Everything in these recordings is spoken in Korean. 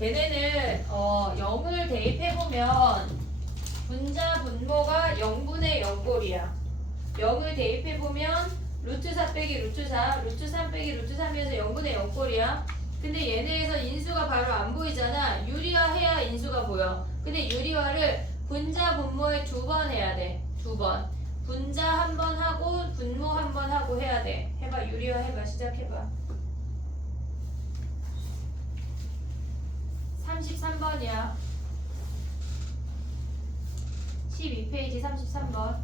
걔네는 0을 대입해보면 분자 분모가 0분의 0꼴이야. 0을 대입해보면 루트 4 빼기 루트 4, 루트 3 빼기 루트 3이어서 0분의 0꼴이야. 근데 얘네에서 인수가 바로 안 보이잖아. 유리화해야 인수가 보여. 근데 유리화를 분자 분모에 2번 해야 돼. 2번. 분자 한 번 하고 분모 한 번 하고 해야 돼. 해봐. 유리화 해봐. 시작해봐. 33번이야. 12페이지 33번.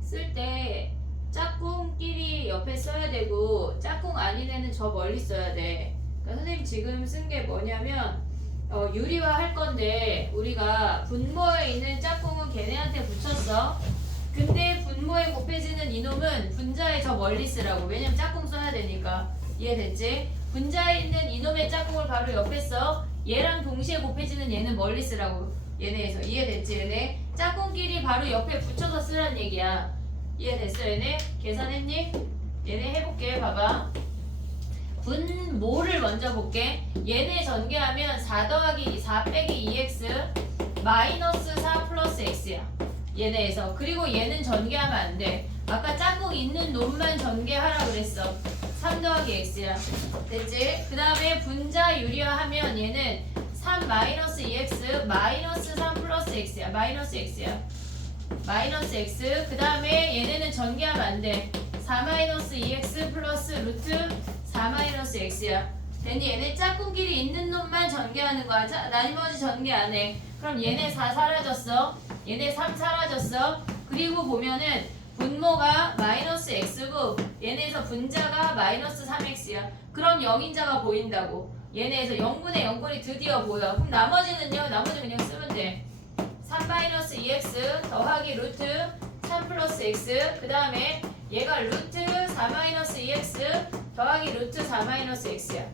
쓸 때 짝꿍끼리 옆에 써야 되고 짝꿍 아닌 애는 저 멀리 써야 돼. 그러니까 선생님 지금 쓴 게 뭐냐면 유리화 할 건데 우리가 분모에 있는 짝꿍은 걔네한테 붙였어. 근데 분모에 곱해지는 이놈은 분자에 저 멀리 쓰라고. 왜냐면 짝꿍 써야 되니까. 이해됐지? 분자에 있는 이놈의 짝꿍을 바로 옆에 써. 얘랑 동시에 곱해지는 얘는 멀리 쓰라고. 얘네에서. 이해됐지? 얘네 짝꿍끼리 바로 옆에 붙여서 쓰란 얘기야. 이해됐어? 얘네? 계산했니? 얘네 해볼게. 봐봐. 분모를 먼저 볼게. 얘네 전개하면 4 더하기 4 빼기 2x 마이너스 4 플러스 x야. 얘네에서. 그리고 얘는 전개하면 안 돼. 아까 짝꿍 있는 놈만 전개하라 그랬어. 3 더하기 x야. 됐지? 그 다음에 분자 유리화하면 얘는 3 마이너스 2x 마이너스 3 플러스 x야. 마이너스 x야. 마이너스 x. 그 다음에 얘네는 전개하면 안 돼. 4 마이너스 2x 플러스 루트 4 마이너스 x야. 됐니? 얘네 짝꿍끼리 있는 놈만 전개하는 거야. 나머지 전개 안 해. 그럼 얘네 4 사라졌어. 얘네 3 사라졌어. 그리고 보면은 분모가 마이너스 x고 얘네에서 분자가 마이너스 3x야. 그럼 0인자가 보인다고. 얘네에서 0분의 0꼴이 드디어 보여. 그럼 나머지는요? 나머지 그냥 쓰면 돼. 3 마이너스 2x 더하기 루트 3 플러스 x. 그 다음에 얘가 루트 4 마이너스 2x 더하기 루트 4 마이너스 x야.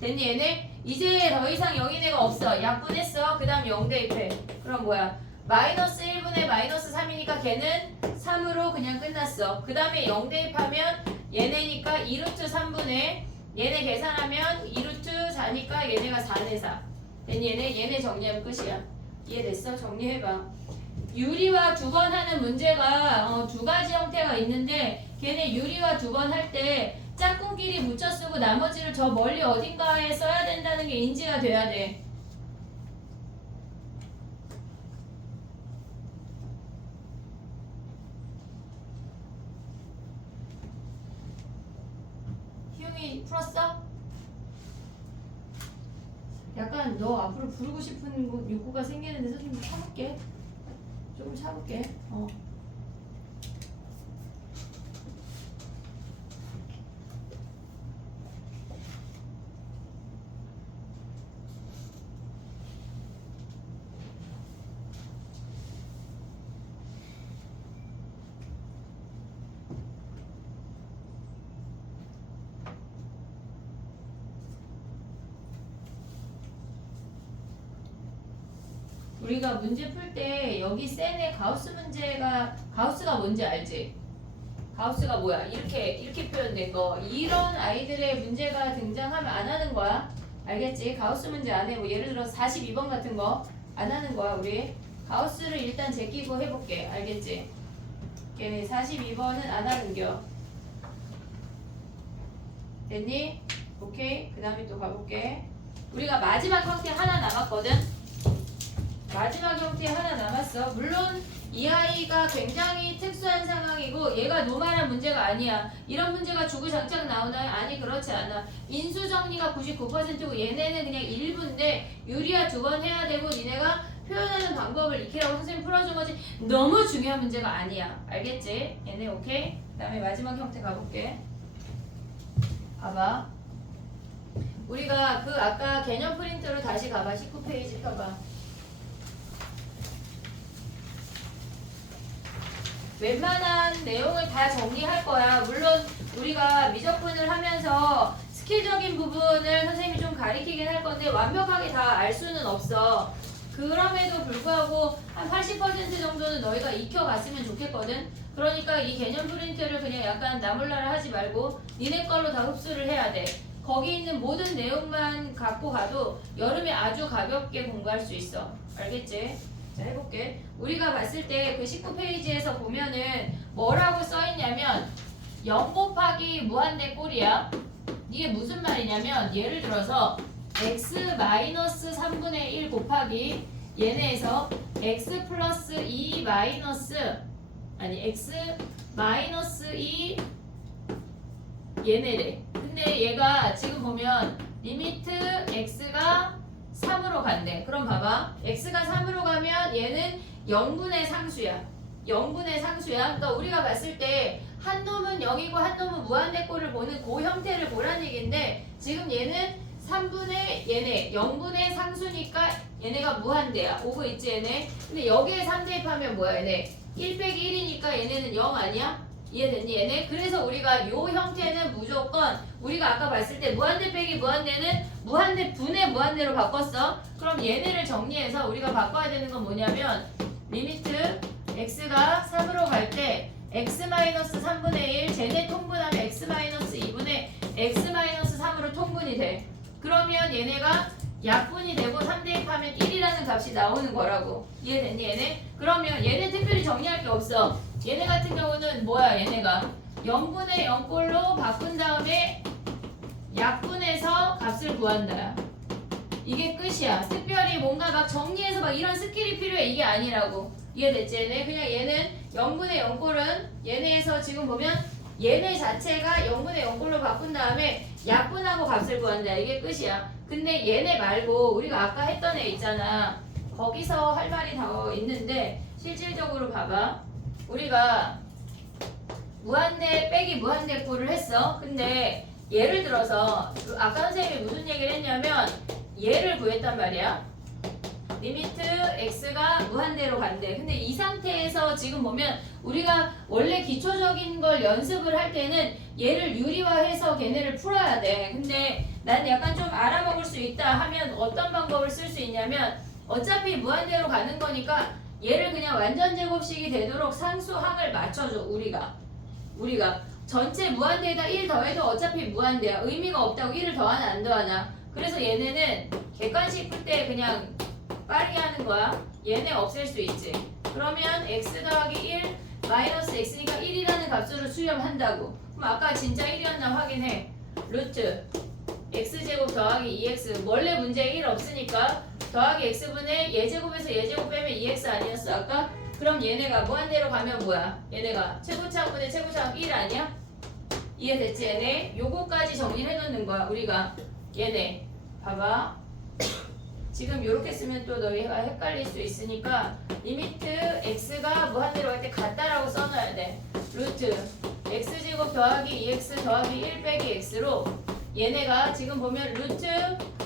됐니 얘네? 이제 더 이상 0인 애가 없어. 약분했어. 그 다음 0 대입해. 그럼 뭐야? 마이너스 1분의 마이너스 3이니까 걔는 3으로 그냥 끝났어. 그 다음에 0 대입하면 얘네니까 2루트 3분의 얘네 계산하면 2루트 4니까 얘네가 4네 4. 됐니 얘네 정리하면 끝이야. 이해됐어? 정리해봐. 유리화 2번 하는 문제가 2가지 형태가 있는데 걔네 유리화 2번 할 때 짝꿍끼리 붙여 쓰고 나머지를 저 멀리 어딘가에 써야 된다는 게 인지가 돼야 돼. 희용이 풀었어? 약간 너 앞으로 부르고 싶은 욕구가 생기는데 선생님 참을게. 조금 참을게. 우리가 문제 풀 때 여기 센의 가우스 문제가 가우스가 뭔지 알지? 가우스가 뭐야? 이렇게 표현된 거. 이런 아이들의 문제가 등장하면 안 하는 거야. 알겠지? 가우스 문제 안 해. 뭐 예를 들어 42번 같은 거 안 하는 거야, 우리. 가우스를 일단 제끼고 해볼게. 알겠지? 걔네 42번은 안 하는겨. 됐니? 오케이. 그 다음에 또 가볼게. 우리가 마지막 형태 하나 남았거든? 마지막 형태 하나 남았어. 물론 이 아이가 굉장히 특수한 상황이고 얘가 노말한 문제가 아니야. 이런 문제가 주구장창 나오나요? 아니 그렇지 않아. 인수정리가 99%고 얘네는 그냥 일부인데 유리화 2번 해야 되고 니네가 표현하는 방법을 익히라고 선생님 풀어준 거지 너무 중요한 문제가 아니야. 알겠지? 얘네 오케이? 그 다음에 마지막 형태 가볼게. 봐봐. 우리가 그 아까 개념 프린트로 다시 가봐. 19페이지 펴봐. 웬만한 내용을 다 정리할 거야. 물론 우리가 미적분을 하면서 스킬적인 부분을 선생님이 좀 가리키긴 할 건데 완벽하게 다 알 수는 없어. 그럼에도 불구하고 한 80% 정도는 너희가 익혀갔으면 좋겠거든. 그러니까 이 개념 프린트를 그냥 약간 나몰라라 하지 말고 니네 걸로 다 흡수를 해야 돼. 거기 있는 모든 내용만 갖고 가도 여름에 아주 가볍게 공부할 수 있어. 알겠지? 자, 해볼게. 우리가 봤을 때 그 19페이지에서 보면은 뭐라고 써있냐면 0 곱하기 무한대 꼴이야. 이게 무슨 말이냐면 예를 들어서 x-3분의 1 곱하기 얘네에서 x 플러스 2 마이너스 아니 x 마이너스 2 얘네래. 근데 얘가 지금 보면 리미트 x가 3으로 간대. 그럼 봐봐. x가 3으로 가면 얘는 0분의 상수야. 0분의 상수야. 그러니까 우리가 봤을 때 한 놈은 0이고 한 놈은 무한대꼴을 보는 그 형태를 보란 얘기인데 지금 얘는 3분의 얘네 0분의 상수니까 얘네가 무한대야. 오고 있지 얘네. 근데 여기에 3 대입하면 뭐야 얘네. 1 빼기 1이니까 얘네는 0 아니야? 이해됐니 얘네? 그래서 우리가 요 형태는 무조건 우리가 아까 봤을 때 무한대 빼기 무한대는 무한대 분의 무한대로 바꿨어. 그럼 얘네를 정리해서 우리가 바꿔야 되는 건 뭐냐면 리미트 x가 3으로 갈 때 x-3분의 1 쟤네 통분하면 x-2분의 x-3으로 통분이 돼. 그러면 얘네가 약분이 되고 3 대입하면 1이라는 값이 나오는 거라고. 이해됐니 얘네? 그러면 얘네 특별히 정리할 게 없어. 얘네 같은 경우는 뭐야 얘네가 0분의 0꼴로 바꾼 다음에 약분해서 값을 구한다. 이게 끝이야. 특별히 뭔가 막 정리해서 막 이런 스킬이 필요해. 이게 아니라고. 이해됐지 얘네? 그냥 얘는 0분의 0꼴은 얘네에서 지금 보면 얘네 자체가 0분의 0꼴로 바꾼 다음에 약분하고 값을 구한다. 이게 끝이야. 근데 얘네 말고 우리가 아까 했던 애 있잖아. 거기서 할 말이 더 있는데 실질적으로 봐봐. 우리가 무한대 빼기 무한대 꼴을 했어. 근데 예를 들어서 아까 선생님이 무슨 얘기를 했냐면 얘를 구했단 말이야. 리미트 x가 무한대로 간대. 근데 이 상태에서 지금 보면 우리가 원래 기초적인 걸 연습을 할 때는 얘를 유리화해서 걔네를 풀어야 돼. 근데 난 약간 좀 알아먹을 수 있다 하면 어떤 방법을 쓸 수 있냐면 어차피 무한대로 가는 거니까 얘를 그냥 완전 제곱식이 되도록 상수항을 맞춰줘. 우리가 전체 무한대에다 1 더해도 어차피 무한대야. 의미가 없다고 1을 더하나 안 더하나. 그래서 얘네는 객관식 풀 때 그냥 빠르게 하는 거야. 얘네 없앨 수 있지. 그러면 x 더하기 1 마이너스 x니까 1이라는 값으로 수렴한다고. 그럼 아까 진짜 1이었나 확인해. 루트 x제곱 더하기 2x 원래 문제에 1 없으니까 더하기 x분의 얘제곱에서 얘제곱 빼면 2x 아니었어 아까? 그럼 얘네가 무한대로 가면 뭐야? 얘네가 최고차항분의 최고차항 1 아니야? 이해됐지 얘네? 요거까지 정리를 해놓는 거야 우리가. 얘네 봐봐. 지금 이렇게 쓰면 또 너희가 헷갈릴 수 있으니까 리미트 x가 무한대로 갈 때 같다라고 써놔야 돼. 루트 x제곱 더하기 2x 더하기 1 빼기 x로 얘네가 지금 보면 루트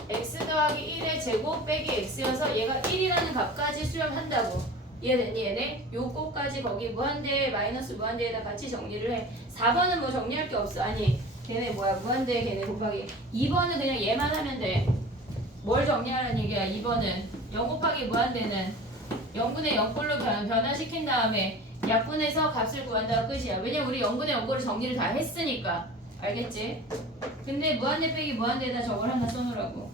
x 더하기 1의 제곱 빼기 x여서 얘가 1이라는 값까지 수렴한다고. 이해됐니 얘네? 요거까지 거기 무한대 마이너스 무한대에다 같이 정리를 해. 4번은 뭐 정리할 게 없어. 아니 걔네 뭐야 무한대 걔네 곱하기 2번은 그냥 얘만 하면 돼. 뭘 정리하라는 얘기야. 2번은 0 곱하기 무한대는 0분의 0꼴로 변화시킨 다음에 약분해서 값을 구한다가 끝이야. 왜냐면 우리 0분의 0꼴을 정리를 다 했으니까. 알겠지? 근데 무한대 빼기 무한대에다 저걸 하나 써놓으라고.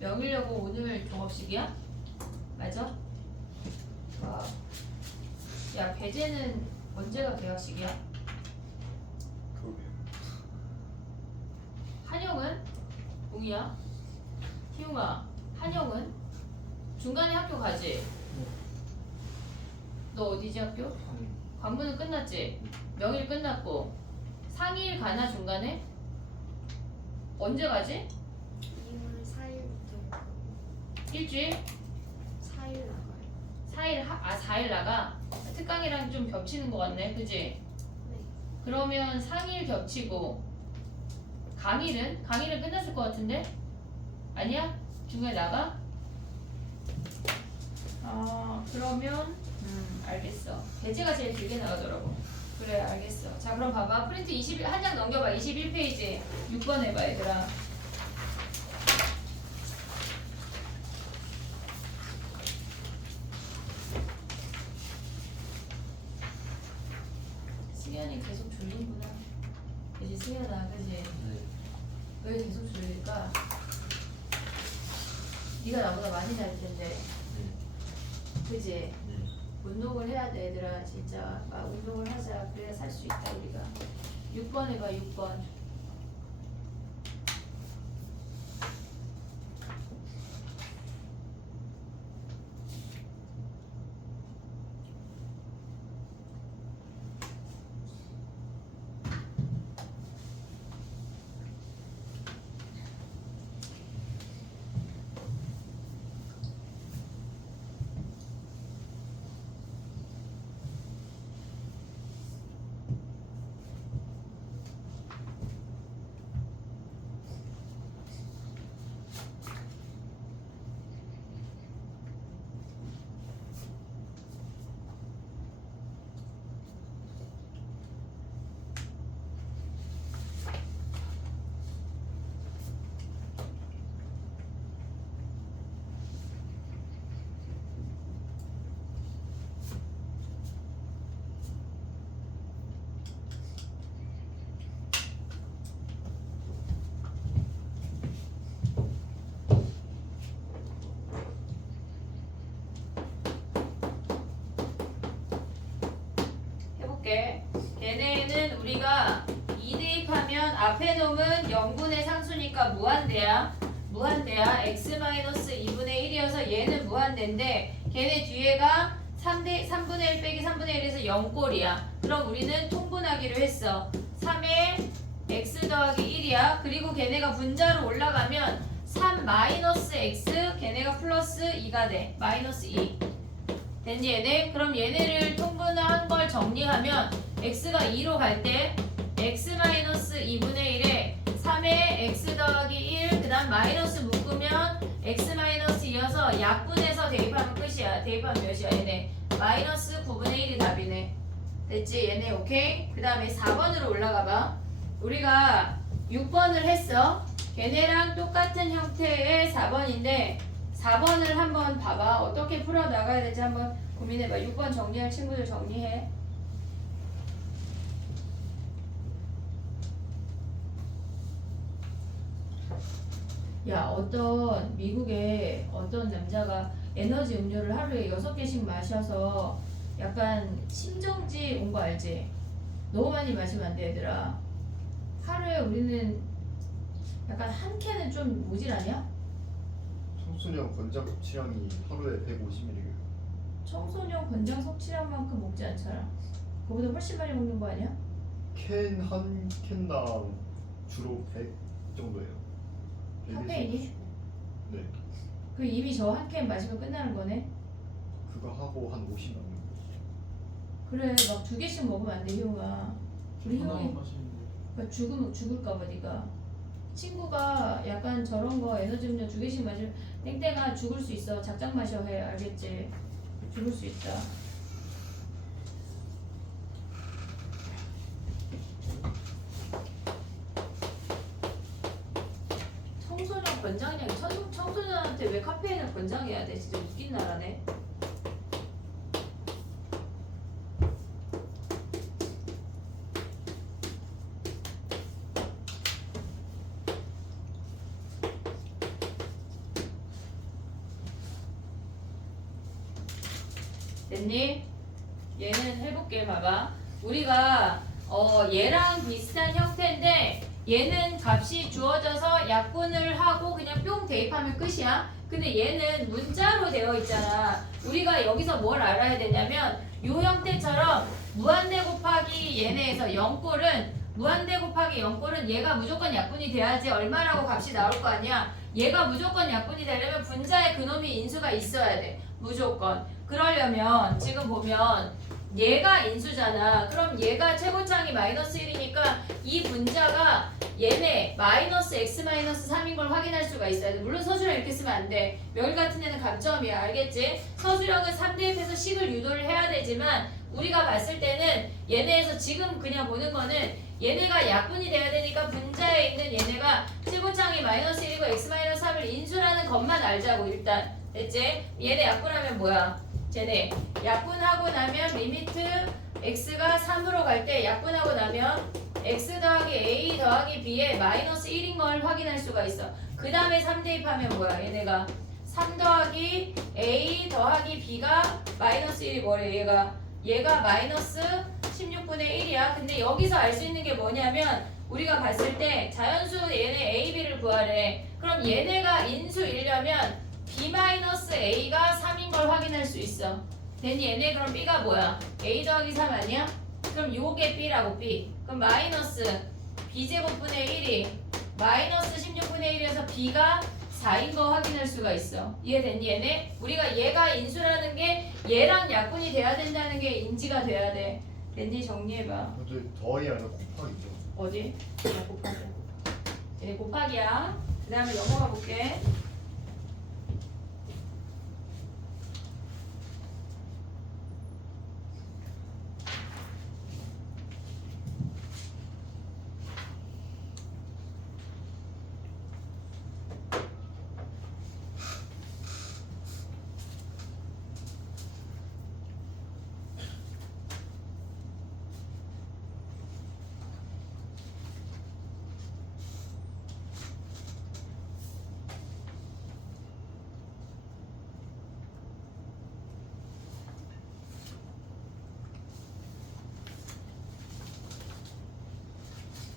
명일여고 오늘 종업식이야? 맞아? 와. 야, 배제는 언제가 개학식이야? 그러게. 한영은? 웅이야? 희웅아, 한영은? 중간에 학교 가지? 너 어디지 학교? 관문은 끝났지? 명일 끝났고 상일 가나 중간에? 언제 가지? 2월 4일부터 일주일? 4일 나가요. 4일 나가? 특강이랑 좀 겹치는 것 같네, 그지? 네. 그러면 상일 겹치고 강일은? 강일은 끝났을 것 같은데? 아니야? 중간에 나가? 아, 그러면 알겠어. 배제가 제일 길게 나가더라고. 그래, 알겠어. 자, 그럼 봐봐. 프린트 21, 한 장 넘겨봐. 21페이지 6번 해봐, 얘들아. 승현이 계속 졸리구나. 그지, 승현아, 그지? 네. 왜 계속 졸릴까? 네가 나보다 많이 잘 텐데, 네. 그지? 네. 운동을 해야 돼, 얘들아. 진짜 막 운동을 하자. 그래야 살 수 있다, 우리가. 6번 해봐, 6번. 해볼게. 걔네는 우리가 2대입하면 앞에 놈은 0분의 상수니까 무한대야. 무한대야. x-2분의 1이어서 얘는 무한대인데 걔네 뒤에가 3분의 1 빼기 3분의 1에서 0꼴이야. 그럼 우리는 통분하기로 했어. 3에 x 더하기 1이야. 그리고 걔네가 분자로 올라가면 3 마이너스 x 걔네가 플러스 2가 돼. 마이너스 2. 됐니 얘네? 그럼 얘네를 통분한 걸 정리하면 x가 2로 갈 때 x-2분의 1에 3에 x 더하기 1 그 다음 마이너스 묶으면 x-2여서 약분해서 대입하면 끝이야. 대입하면 몇이야 얘네? 마이너스 9분의 1이 답이네. 됐지 얘네? 오케이? 그 다음에 4번으로 올라가봐. 우리가 6번을 했어. 걔네랑 똑같은 형태의 4번인데 4번을 한번 봐봐. 어떻게 풀어나가야 될지 한번 고민해봐. 6번 정리할 친구들 정리해. 야, 어떤 미국의 어떤 남자가 에너지 음료를 하루에 6개씩 마셔서 약간 심정지 온 거 알지? 너무 많이 마시면 안 돼, 얘들아. 하루에 우리는 약간 한 캔은 좀 모질하냐? 청소년 권장 섭취량이 하루에 150ml. 청소년 권장 섭취량만큼 먹지 않잖아. 그보다 훨씬 많이 먹는 거 아니야? 캔 한 캔당 주로 100 정도예요. 100에서 카페인이? 95. 네. 그 이미 저 한 캔 마시면 끝나는 거네. 그거 하고 한 50 남는 거. 그래, 막 2개씩 먹으면 안 돼, 희용아. 우리 하나만 희용이 마시는데 그러니까 죽을까봐 네가. 친구가 약간 저런 거 에너지 음료 2개씩 마시면 땡땡아 죽을 수 있어. 작작 마셔 해, 알겠지? 죽을 수 있다. 청소년 권장량이 청소년한테 왜 카페인을 권장해야 돼? 진짜 웃긴 나라네. 됐니? 얘는 해볼게. 봐봐. 우리가 얘랑 비슷한 형태인데 얘는 값이 주어져서 약분을 하고 그냥 뿅 대입하면 끝이야. 근데 얘는 문자로 되어 있잖아. 우리가 여기서 뭘 알아야 되냐면 이 형태처럼 무한대 곱하기 얘네에서 0꼴은 무한대 곱하기 0꼴은 얘가 무조건 약분이 돼야지 얼마라고 값이 나올 거 아니야. 얘가 무조건 약분이 되려면 분자에 그놈이 인수가 있어야 돼. 무조건. 그러려면 지금 보면 얘가 인수잖아. 그럼 얘가 최고창이 마이너스 1이니까 이 분자가 얘네 마이너스 x 마이너스 3인 걸 확인할 수가 있어야 돼. 물론 서술형 이렇게 쓰면 안 돼. 멸 같은 애는 감점이야. 알겠지? 서술형은 3대입해서 식을 유도를 해야 되지만 우리가 봤을 때는 얘네에서 지금 그냥 보는 거는 얘네가 약분이 돼야 되니까 분자에 있는 얘네가 최고창이 마이너스 1이고 x 마이너스 3을 인수라는 것만 알자고 일단. 됐지? 얘네 약분하면 뭐야? 쟤네 약분하고 나면 리미트 x가 3으로 갈 때 약분하고 나면 x 더하기 a 더하기 b의 마이너스 1인 걸 확인할 수가 있어. 그 다음에 3대입하면 뭐야? 얘네가 3 더하기 a 더하기 b가 마이너스 1이 뭐래? 얘가 마이너스 16분의 1이야. 근데 여기서 알 수 있는 게 뭐냐면 우리가 봤을 때 자연수 얘네 a, b를 구하래. 그럼 얘네가 인수이려면 b-a가 3인 걸 확인할 수 있어. 됐니? 얘네 그럼 b가 뭐야? a 더하기 3 아니야? 그럼 요게 b라고 b. 그럼 마이너스 b제곱분의 1이 마이너스 16분의 1이어서 b가 4인 거 확인할 수가 있어. 이해됐니 얘네? 우리가 얘가 인수라는 게 얘랑 약분이 돼야 된다는 게 인지가 돼야 돼. 됐니? 정리해봐. 근데 더하기 아니라 곱하기죠. 어디? 곱하기야. 얘네 곱하기야. 그 다음에 넘어가 볼게.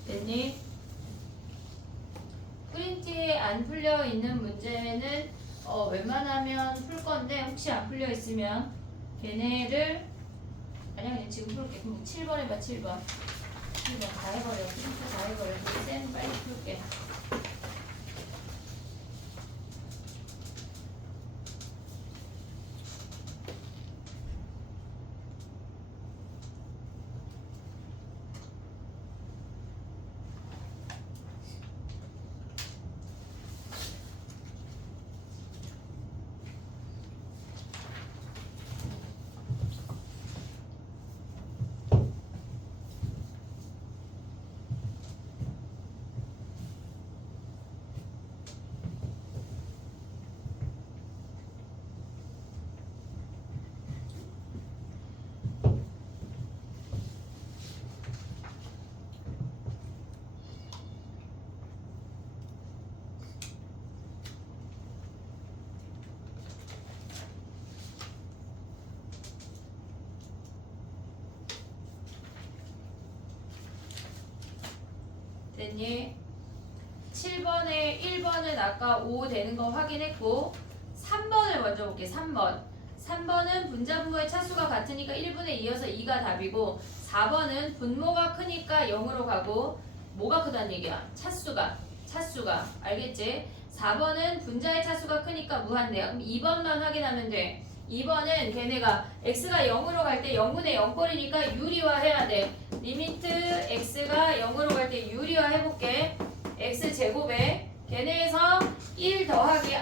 됐니? 프린트에 안 풀려 있는 문제는 웬만하면 풀 건데 혹시 안 풀려 있으면 걔네를 그냥 지금 풀게. 그럼 7번 해봐. 7번 다 해버려. 프린트 다 해버려. 쌤 빨리 풀게. 됐니? 7번에 1번은 아까 5 되는 거 확인했고 3번을 먼저 볼게. 3번은 분자분모의 차수가 같으니까 1분의 2여서 2가 답이고 4번은 분모가 크니까 0으로 가고 뭐가 크다는 얘기야? 차수가 알겠지? 4번은 분자의 차수가 크니까 무한대야. 그럼 2번만 확인하면 돼. 2번은 걔네가 x가 0으로 갈 때 0분의 0꼴이니까 유리화해야 돼. 리미트 x가 0으로 갈 때 유리화 해볼게. x제곱에 걔네에서 1 더하기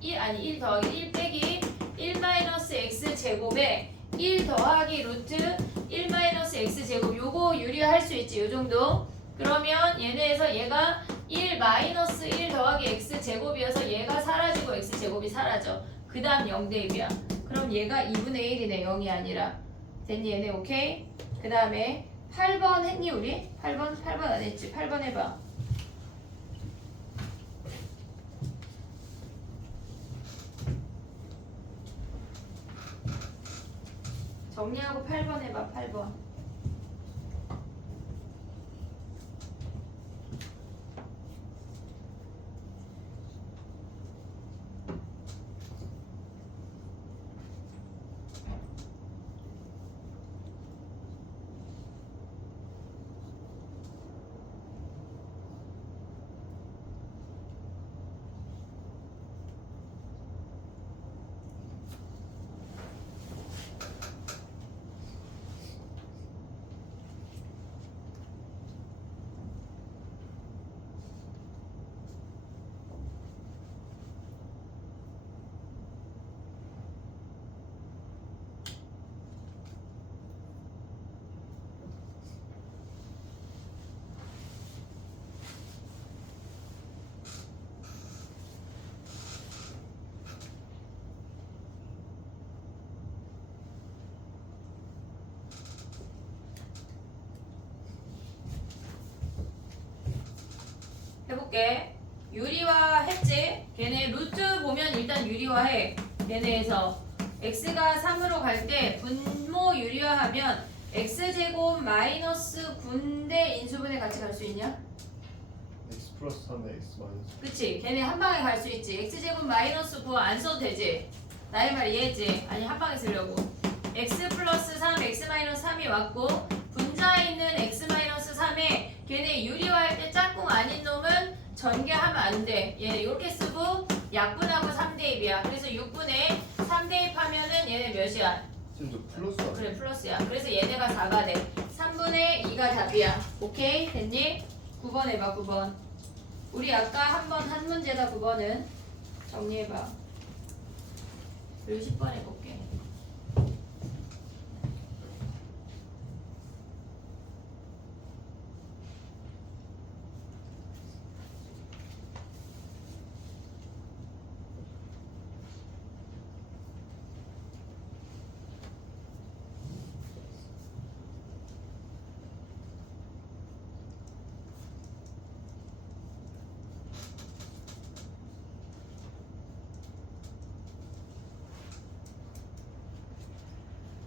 1 빼기 1 마이너스 x제곱에 1 더하기 루트 1 마이너스 x제곱 요거 유리화할 수 있지. 요 정도. 그러면 얘네에서 얘가 1 마이너스 1 더하기 x제곱이어서 얘가 사라지고 x제곱이 사라져. 그 다음 0 대입이야. 그럼 얘가 2분의 1이네. 0이 아니라. 됐니 얘네? 오케이? 그 다음에 8번 했니 우리? 8번 안 했지. 8번 해봐. 정리하고 8번 해봐. 8번. 해볼게. 유리화 했지? 걔네 루트 보면 일단 유리화해. 걔네에서 x가 3으로 갈 때 분모 유리화하면 x제곱 마이너스 9대 인수분해 같이 갈 수 있냐? x 플러스 3에 x 마이너스. 그치? 걔네 한 방에 갈 수 있지. x제곱 마이너스 9 안 써도 되지? 나의 말 이해했지? 아니 한 방에 쓰려고. x 플러스 3, x 마이너스 3이 왔고 분자에 있는 x 마이너스 3에 걔네 유리화할 때 짝꿍 아닌 놈은 전개하면 안 돼. 얘 이렇게 쓰고 약분하고 3대입이야. 그래서 6분의 3대입하면은 얘네 몇이야? 지금 저 플러스 아니야? 그래 플러스야. 그래서 얘네가 4가 돼. 3분의 2가 답이야. 오케이? 됐니? 9번 해봐. 9번. 우리 아까 한 문제다. 9번은 정리해봐. 그리고 10번 해볼게.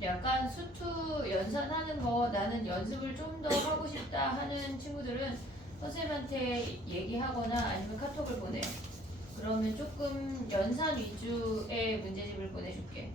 약간 수투 연산하는 거 나는 연습을 좀 더 하고 싶다 하는 친구들은 선생님한테 얘기하거나 아니면 카톡을 보내. 그러면 조금 연산 위주의 문제집을 보내줄게.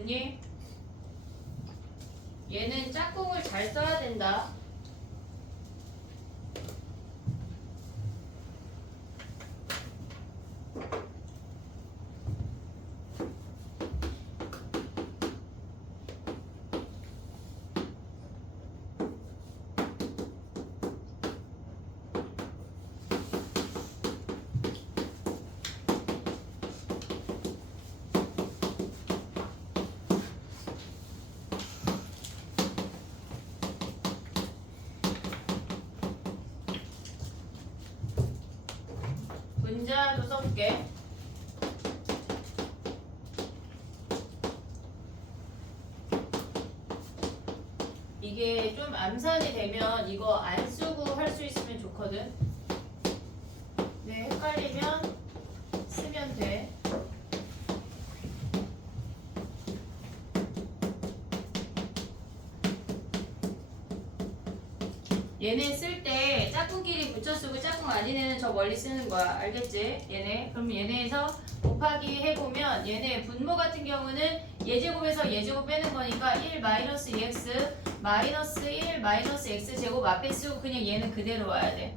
됐니? 얘는 짝꿍을 잘 써야 된다. 문자도 써볼게. 이게 좀 암산이 되면 이거 안 쓰고 할 수 있으면 좋거든. 네, 헷갈리면 쓰면 돼. 얘네 쓸 때 짝꿍끼리 붙여 쓰고 짝꿍 아닌 애는 저 멀리 쓰는 거야. 알겠지? 얘네. 그럼 얘네에서 곱하기 해보면 얘네 분모 같은 경우는 예제곱에서 예제곱 빼는 거니까 1 마이너스 2x 마이너스 1 마이너스 x 제곱 앞에 쓰고 그냥 얘는 그대로 와야 돼.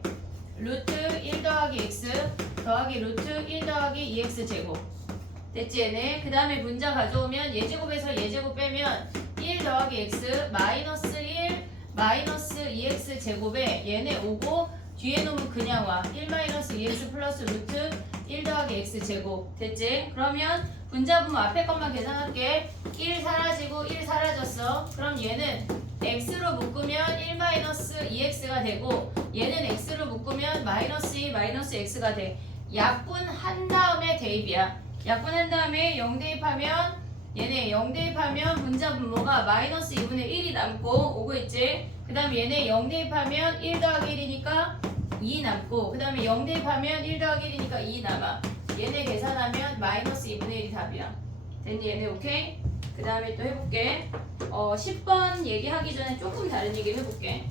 루트 1 더하기 x 더하기 루트 1 더하기 2x 제곱. 됐지 얘네? 그 다음에 분자 가져오면 예제곱에서 예제곱 빼면 1 더하기 x 마이너스 1 마이너스 2x 제곱에 얘네 오고 뒤에 놓으면 그냥 와. 1 마이너스 2x 플러스 루트 1 더하기 x 제곱. 됐지? 그러면 분자분모 앞에 것만 계산할게. 1 사라지고 1 사라졌어. 그럼 얘는 x로 묶으면 1 마이너스 2x가 되고 얘는 x로 묶으면 마이너스 2 마이너스 x가 돼. 약분한 다음에 대입이야. 약분한 다음에 0 대입하면 얘네 0 대입하면 분자 분모가 마이너스 2분의 1이 남고 오고 있지. 그 다음에 얘네 0 대입하면 1 더하기 1이니까 2 남고 그 다음에 0 대입하면 1 더하기 1이니까 2 남아. 얘네 계산하면 마이너스 2분의 1이 답이야. 됐니 얘네 오케이? 그 다음에 또 해볼게. 10번 얘기하기 전에 조금 다른 얘기를 해볼게.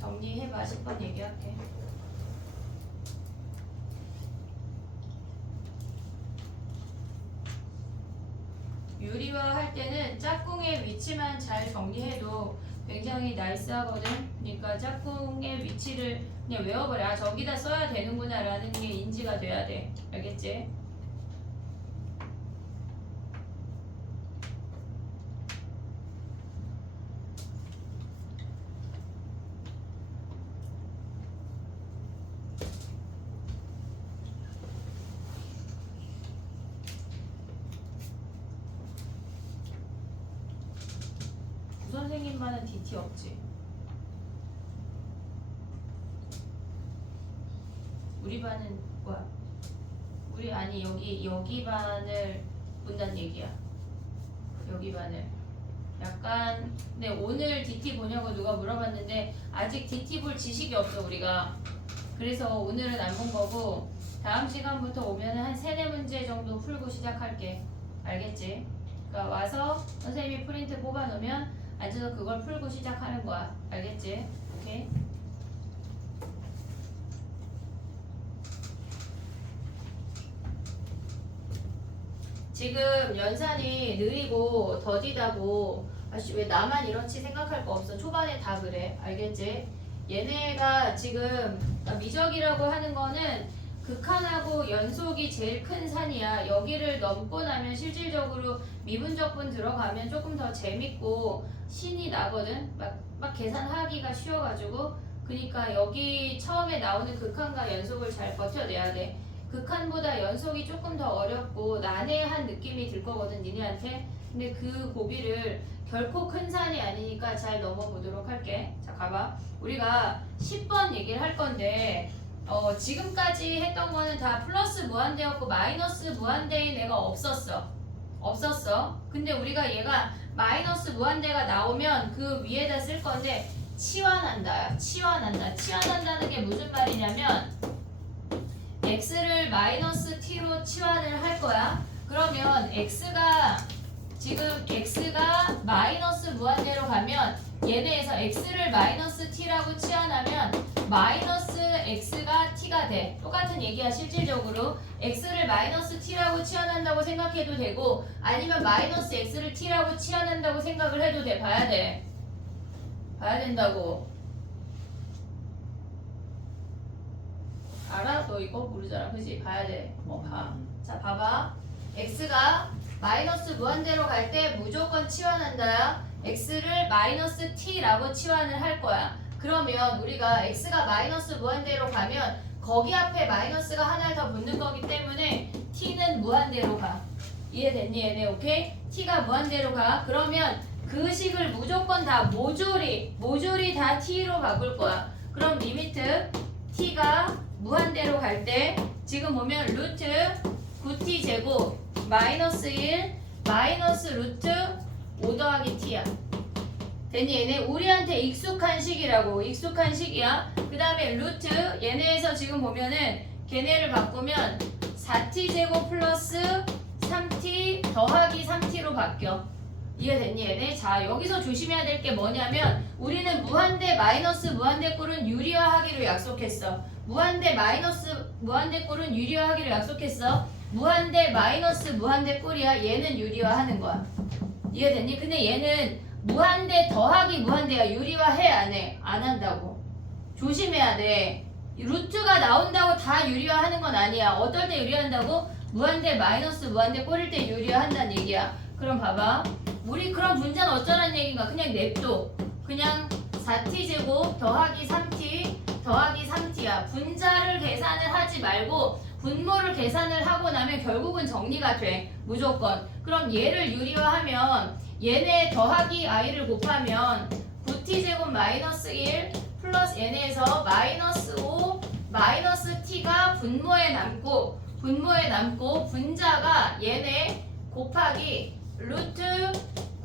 정리해봐. 10번 얘기할게. 유리화 할 때는 짝꿍의 위치만 잘 정리해도 굉장히 나이스하거든. 그러니까 짝꿍의 위치를 그냥 외워버려. 아, 저기다 써야 되는구나 라는 게 인지가 돼야 돼. 알겠지? 선생님만은 DT 없지. 우리 반은 뭐야? 우리 아니 여기 반을 본다는 얘기야. 여기 반을. 약간 근데 오늘 DT 보냐고 누가 물어봤는데 아직 DT 볼 지식이 없어 우리가. 그래서 오늘은 안 본 거고 다음 시간부터 오면은 한 3-4문제 정도 풀고 시작할게. 알겠지? 그러니까 와서 선생님이 프린트 뽑아 놓으면 앉아서 그걸 풀고 시작하는 거야. 알겠지? 오케이? 지금 연산이 느리고 더디다고 아씨 왜 나만 이렇지 생각할 거 없어. 초반에 다 그래. 알겠지? 얘네가 지금 미적이라고 하는 거는 극한하고 연속이 제일 큰 산이야. 여기를 넘고 나면 실질적으로 미분적분 들어가면 조금 더 재밌고 신이 나거든. 막 계산하기가 쉬워가지고. 그러니까 여기 처음에 나오는 극한과 연속을 잘 버텨내야 돼. 극한보다 연속이 조금 더 어렵고 난해한 느낌이 들 거거든 니네한테. 근데 그 고비를 결코 큰 산이 아니니까 잘 넘어보도록 할게. 자 가봐. 우리가 10번 얘기를 할 건데 지금까지 했던 거는 다 플러스 무한대였고 마이너스 무한대인 애가 없었어. 근데 우리가 얘가 마이너스 무한대가 나오면 그 위에다 쓸 건데 치환한다는 게 무슨 말이냐면 x를 마이너스 t로 치환을 할 거야. 그러면 지금 x가 마이너스 무한대로 가면 얘네에서 x를 마이너스 t라고 치환하면 마이너스 x가 t가 돼. 똑같은 얘기야. 실질적으로 x를 마이너스 t라고 치환한다고 생각해도 되고 아니면 마이너스 x를 t라고 치환한다고 생각을 해도 돼. 봐야 돼. 봐야 된다고. 알아? 너 이거 모르잖아. 그지? 봐야 돼. 봐. 자, 봐봐. x가 마이너스 무한대로 갈 때 무조건 치환한다. x를 마이너스 t라고 치환을 할 거야. 그러면 우리가 x가 마이너스 무한대로 가면 거기 앞에 마이너스가 하나 더 붙는 거기 때문에 t는 무한대로 가. 이해됐니 얘네? 오케이? t가 무한대로 가. 그러면 그 식을 무조건 다 모조리 다 t로 바꿀 거야. 그럼 리미트 t가 무한대로 갈 때 지금 보면 루트 9t 제곱 마이너스 1 마이너스 루트 5 더하기 t야. 됐니? 얘네 우리한테 익숙한 식이라고. 익숙한 식이야. 그 다음에 루트 얘네에서 지금 보면은 걔네를 바꾸면 4t 제곱 플러스 3t 더하기 3t로 바뀌어. 이해됐니 얘네? 자, 여기서 조심해야 될 게 뭐냐면 우리는 무한대 마이너스 무한대 꼴은 유리화하기로 약속했어. 무한대 마이너스 무한대 꼴은 유리화하기로 약속했어. 무한대 마이너스 무한대 꼴이야. 얘는 유리화하는 거야. 이해됐니? 근데 얘는 무한대 더하기 무한대야. 유리화해 안 해? 안 한다고. 조심해야 돼. 루트가 나온다고 다 유리화하는 건 아니야. 어떨 때 유리한다고? 무한대 마이너스 무한대 꼴일 때 유리화한다는 얘기야. 그럼 봐봐. 우리 그럼 분자는 어쩌라는 얘기인가? 그냥 냅둬. 그냥 4t 제곱 더하기 3t 더하기 3t야. 분자를 계산을 하지 말고 분모를 계산을 하고 나면 결국은 정리가 돼. 무조건. 그럼 얘를 유리화하면 얘네 더하기 i를 곱하면 9t 제곱 마이너스 1 플러스 얘네에서 마이너스 5 마이너스 t가 분모에 남고 분자가 얘네 곱하기 루트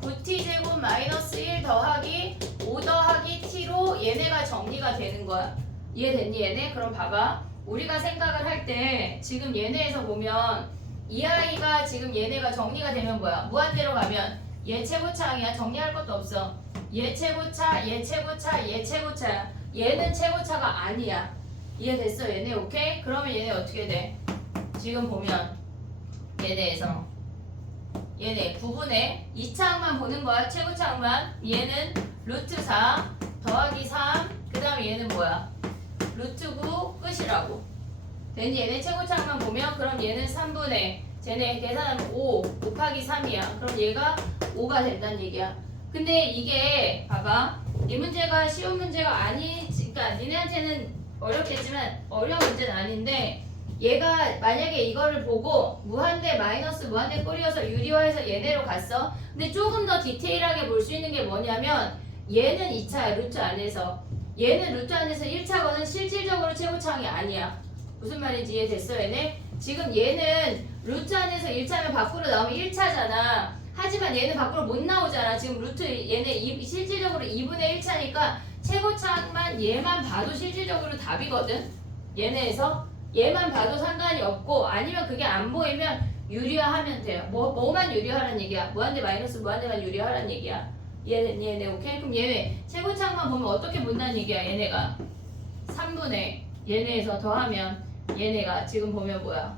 9t 제곱 마이너스 1 더하기 5 더하기 t로 얘네가 정리가 되는 거야. 이해됐니 얘네? 그럼 봐봐. 우리가 생각을 할 때 지금 얘네에서 보면 이 아이가 지금 얘네가 정리가 되면 뭐야? 무한대로 가면 얘 최고차항이야. 정리할 것도 없어. 얘 최고차, 얘 최고차, 얘 최고차야. 얘는 최고차가 아니야. 이해됐어 얘네? 오케이? 그러면 얘네 어떻게 돼? 지금 보면 얘네에서 얘네 구분해 2차항만 보는 거야. 최고차항만. 얘는 루트 4 더하기 3 그 다음에 얘는 뭐야? 루트 9 끝이라고. 됐니? 얘네 최고차항만 보면 그럼 얘는 3분의 쟤네 계산하면 5 곱하기 3이야. 그럼 얘가 5가 된다는 얘기야. 근데 이게 봐봐. 이 문제가 쉬운 문제가 아니지. 그러니까 니네한테는 어렵겠지만 어려운 문제는 아닌데 얘가 만약에 이거를 보고 무한대 마이너스 무한대 꼴이어서 유리화해서 얘네로 갔어. 근데 조금 더 디테일하게 볼 수 있는 게 뭐냐면 얘는 2차야. 루트 안에서. 얘는 루트 안에서 1차거든. 실질적으로 최고차항이 아니야. 무슨 말인지 이해됐어 얘네? 지금 얘는 루트 안에서 1차면 밖으로 나오면 1차잖아. 하지만 얘는 밖으로 못 나오잖아. 지금 루트 얘네 실질적으로 2분의 1차니까 최고차항만 얘만 봐도 실질적으로 답이거든. 얘네에서 얘만 봐도 상관이 없고 아니면 그게 안 보이면 유리화하면 돼요. 뭐만 유리화하라는 얘기야? 무한대 마이너스 무한대만 유리화하라는 얘기야. 얘네 오케이? 그럼 얘네 최고차항만 보면 어떻게 본다는 얘기야? 얘네가 3분의 얘네에서 더하면 얘네가 지금 보면 뭐야?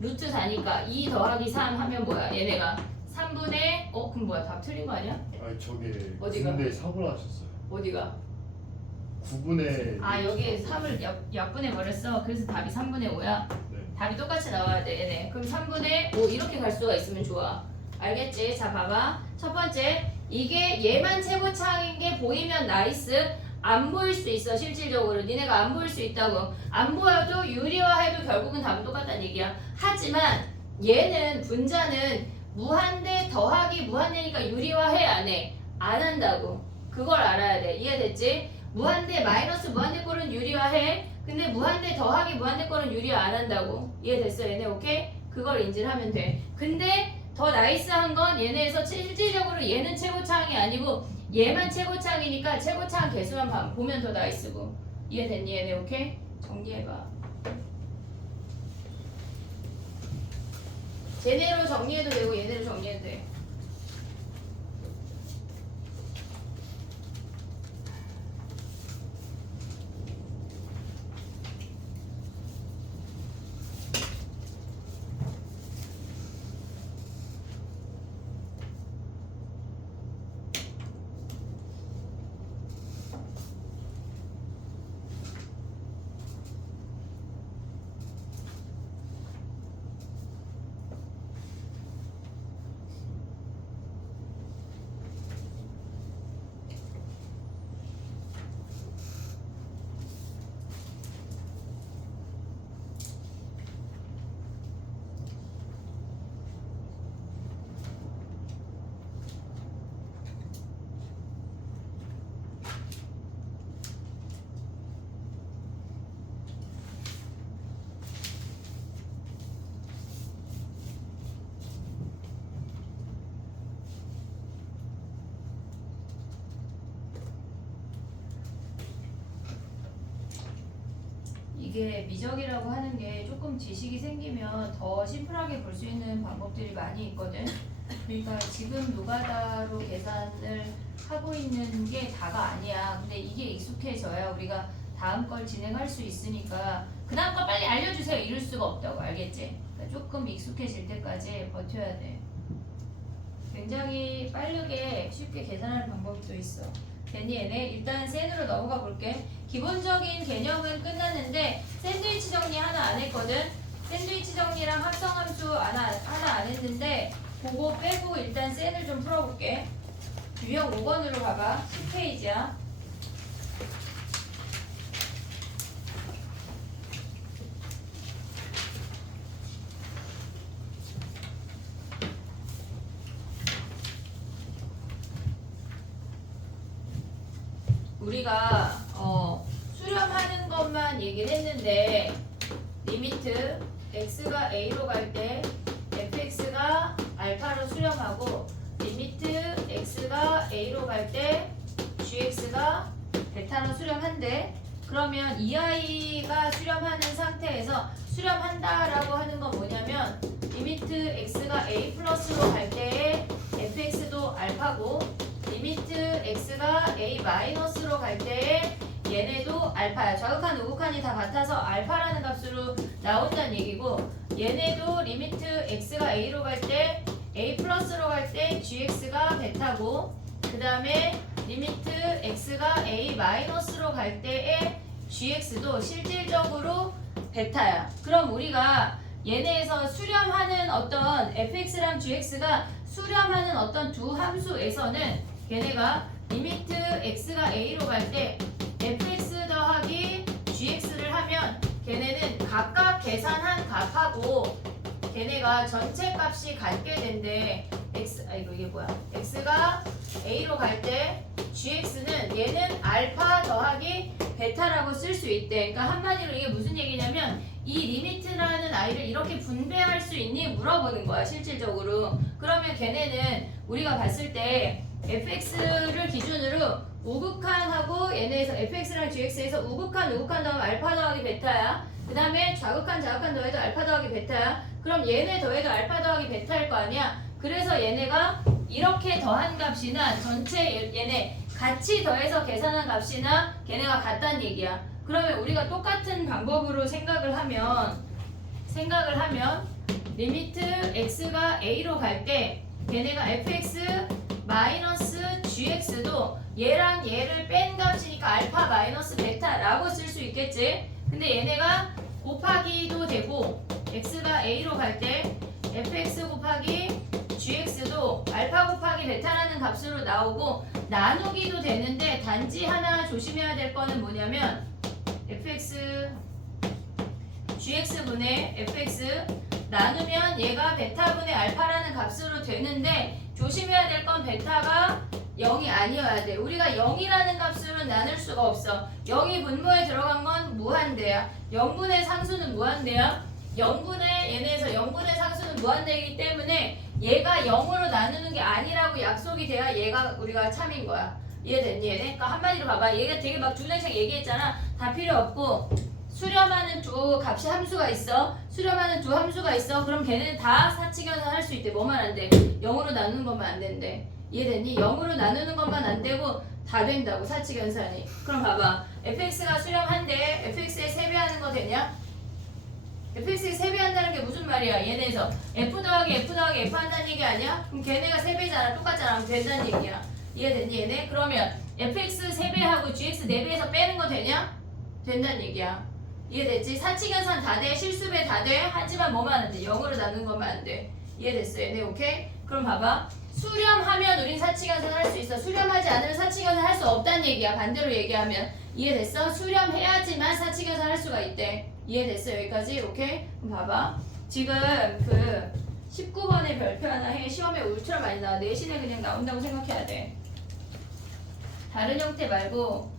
루트 4니까 2 더하기 3 하면 뭐야? 얘네가 3분의 그럼 뭐야? 답 틀린 거 아니야? 아니 저게 어디가? 9분의 3을 하셨어요. 어디가? 9분의 여기에 3을 약분해 버렸어. 그래서 답이 3분의 5야. 네. 답이 똑같이 나와야 돼 얘네. 그럼 3분의 5 이렇게 갈 수가 있으면 좋아. 알겠지? 자 봐봐. 첫 번째 이게 얘만 최고차항인 게 보이면 나이스. 안 보일 수 있어. 실질적으로 니네가 안 보일 수 있다고. 안 보여도 유리화해도 결국은 답은 똑같다는 얘기야. 하지만 얘는 분자는 무한대 더하기 무한대니까 유리화해 안 해? 안 한다고. 그걸 알아야 돼. 이해됐지? 무한대 마이너스 무한대 꼴은 유리화해. 근데 무한대 더하기 무한대 꼴은 유리화 안 한다고. 이해됐어 얘네? 오케이? 그걸 인지를 하면 돼. 근데 더 나이스한 건 얘네에서 실질적으로 얘는 최고차항이 아니고 얘만 최고차항이니까 최고차항 개수만 보면 더 나이스고. 이해됐니 얘네? 오케이? 정리해봐. 쟤네로 정리해도 되고 얘네로 정리해도 돼. 이게 미적이라고 하는 게 조금 지식이 생기면 더 심플하게 볼 수 있는 방법들이 많이 있거든. 그러니까 지금 노가다로 계산을 하고 있는 게 다가 아니야. 근데 이게 익숙해져야 우리가 다음 걸 진행할 수 있으니까 그 다음 거 빨리 알려주세요 이럴 수가 없다고. 알겠지? 그러니까 조금 익숙해질 때까지 버텨야 돼. 굉장히 빠르게 쉽게 계산하는 방법도 있어. 됐니 얘네? 일단 센으로 넘어가 볼게. 기본적인 개념은 끝났는데 샌드위치 정리 하나 안 했거든. 샌드위치 정리랑 합성함수 하나 안 했는데 그거 빼고 일단 센을 좀 풀어볼게. 유형 5번으로 가봐. 10페이지야. 우리가 수렴하는 것만 얘기를 했는데 리미트 x가 a로 갈 때 fx가 알파로 수렴하고 리미트 x가 a로 갈 때 gx가 베타로 수렴한대. 그러면 이 아이가 수렴하는 상태에서 수렴한다라고 하는 건 뭐냐면 리미트 x가 a 플러스로 갈 때에 fx도 알파고 리미트 x가 a 마이너스로 갈 때에 얘네도 알파야. 좌극한 우극한이 다 같아서 알파라는 값으로 나온다는 얘기고 얘네도 리미트 x가 a로 갈 때 a 플러스로 갈 때 gx가 베타고 그 다음에 리미트 x가 a 마이너스로 갈 때에 gx도 실질적으로 베타야. 그럼 우리가 얘네에서 수렴하는 어떤 fx랑 gx가 수렴하는 어떤 두 함수에서는 걔네가 리미트 x가 a로 갈 때 fx 더하기 gx를 하면 걔네는 각각 계산한 값하고 걔네가 전체 값이 같게 된대. x가 a로 갈 때 gx는 얘는 알파 더하기 베타라고 쓸 수 있대. 그러니까 한마디로 이게 무슨 얘기냐면 이 리미트라는 아이를 이렇게 분배할 수 있니? 물어보는 거야 실질적으로. 그러면 걔네는 우리가 봤을 때 fx를 기준으로 우극한하고 얘네에서 fx랑 gx에서 우극한 더하면 알파 더하기 베타야. 그 다음에 좌극한 더해도 알파 더하기 베타야. 그럼 얘네 더해도 알파 더하기 베타일 거 아니야. 그래서 얘네가 이렇게 더한 값이나 전체 얘네 같이 더해서 계산한 값이나 걔네가 같다는 얘기야. 그러면 우리가 똑같은 방법으로 생각을 하면 리미트 x가 a로 갈 때 걔네가 fx 마이너스 gx도 얘랑 얘를 뺀 값이니까 알파 마이너스 베타라고 쓸 수 있겠지. 근데 얘네가 곱하기도 되고 x가 a로 갈 때 fx 곱하기 gx도 알파 곱하기 베타라는 값으로 나오고 나누기도 되는데 단지 하나 조심해야 될 거는 뭐냐면 fx gx분의 fx 나누면 얘가 베타분의 알파라는 값으로 되는데 조심해야 될 건 베타가 0이 아니어야 돼. 우리가 0이라는 값으로 나눌 수가 없어. 0이 분모에 들어간 건 무한대야. 0분의 상수는 무한대야. 0분의 얘네에서 0분의 상수는 무한대이기 때문에 얘가 0으로 나누는 게 아니라고 약속이 돼야 얘가 우리가 참인 거야. 이해됐니 얘네? 그러니까 한마디로 봐봐. 얘가 되게 막 주장책 얘기했잖아. 다 필요 없고 수렴하는 두 값이 함수가 있어. 수렴하는 두 함수가 있어. 그럼 걔네는 다 사칙연산 할 수 있대. 뭐만 안 돼? 0으로 나누는 것만 안 된대. 이해됐니? 0으로 나누는 것만 안 되고 다 된다고 사칙연산이. 그럼 봐봐. fx가 수렴한데 fx에 세배하는 거 되냐? fx에 세배한다는 게 무슨 말이야? 얘네에서 f 더하기 f 한다는 얘기 아니야? 그럼 걔네가 세배잖아. 똑같잖아. 그럼 된다는 얘기야. 이해됐니 얘네? 그러면 fx 세배하고 gx 4배에서 빼는 거 되냐? 된다는 얘기야. 이해됐지? 사칙연산 다 돼. 실수배 다 돼. 하지만 뭐만 안 돼? 0으로 나누는 것만 안 돼. 이해됐어 얘네? 오케이? 그럼 봐봐. 수렴하면 우린 사칙연산 할 수 있어. 수렴하지 않으면 사칙연산 할 수 없다는 얘기야. 반대로 얘기하면. 이해됐어? 수렴해야지만 사칙연산 할 수가 있대. 이해됐어? 여기까지? 오케이? 그럼 봐봐. 지금 그 19번의 별표 하나 해. 시험에 울트라 많이 나와. 내신에 그냥 나온다고 생각해야 돼. 다른 형태 말고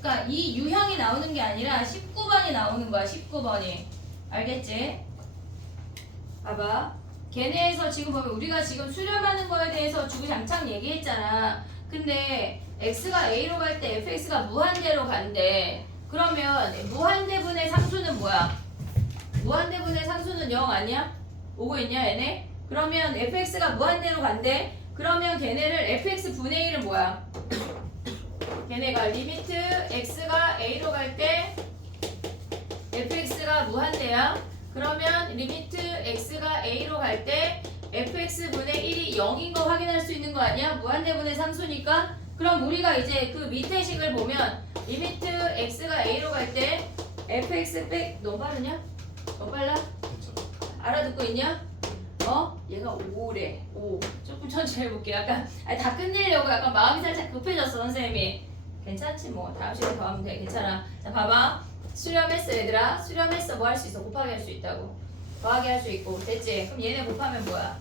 그러니까 이 유형이 나오는 게 아니라 19번이 나오는 거야. 19번이. 알겠지? 봐봐. 걔네에서 지금 보면 우리가 지금 수렴하는 거에 대해서 주구장창 얘기했잖아. 근데 x가 a로 갈 때 fx가 무한대로 간대. 그러면 무한대분의 상수는 뭐야? 무한대분의 상수는 0 아니야? 오고 있냐 얘네? 그러면 fx가 무한대로 간대. 그러면 걔네를 fx 분의 1은 뭐야? 걔네가 리미트 x가 a로 갈 때 fx가 무한대야. 그러면 리미트 x가 a로 갈 때 fx 분의 1이 0인 거 확인할 수 있는 거 아니야? 무한대분의 상수니까. 그럼 우리가 이제 그 밑에 식을 보면 리미트 x가 a로 갈 때 fx 백 너무 빠르냐? 너무 빨라? 괜찮아. 알아듣고 있냐? 얘가 5래. 5. 조금 천천히 해볼게. 약간 다 끝내려고 약간 마음이 살짝 급해졌어 선생님이. 괜찮지 뭐. 다음 시간 더 하면 돼. 괜찮아. 자 봐봐. 수렴했어 얘들아. 수렴했어. 뭐 할 수 있어? 곱하기 할 수 있다고. 더하기 할 수 있고. 됐지? 그럼 얘네 곱하면 뭐야?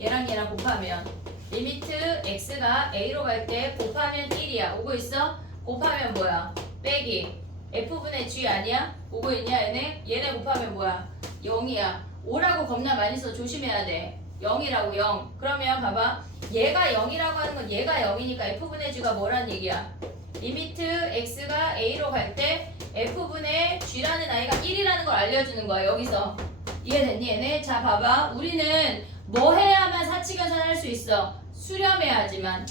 얘랑 얘랑 곱하면 리미트 x가 a로 갈 때 곱하면 1이야. 오고 있어? 곱하면 뭐야? 빼기 f분의 g 아니야? 오고 있냐 얘네? 얘네 곱하면 뭐야? 0이야. 5라고 겁나 많이 써. 조심해야 돼. 0이라고 0. 그러면 봐봐. 얘가 0이라고 하는 건 얘가 0이니까 f분의 g가 뭐란 얘기야? 리미트 x가 a로 갈 때 f분의 g라는 아이가 1이라는 걸 알려주는 거야. 여기서. 이해됐니 얘네? 자 봐봐. 우리는 뭐 해야만 사칙연산 할 수 있어? 수렴해야지만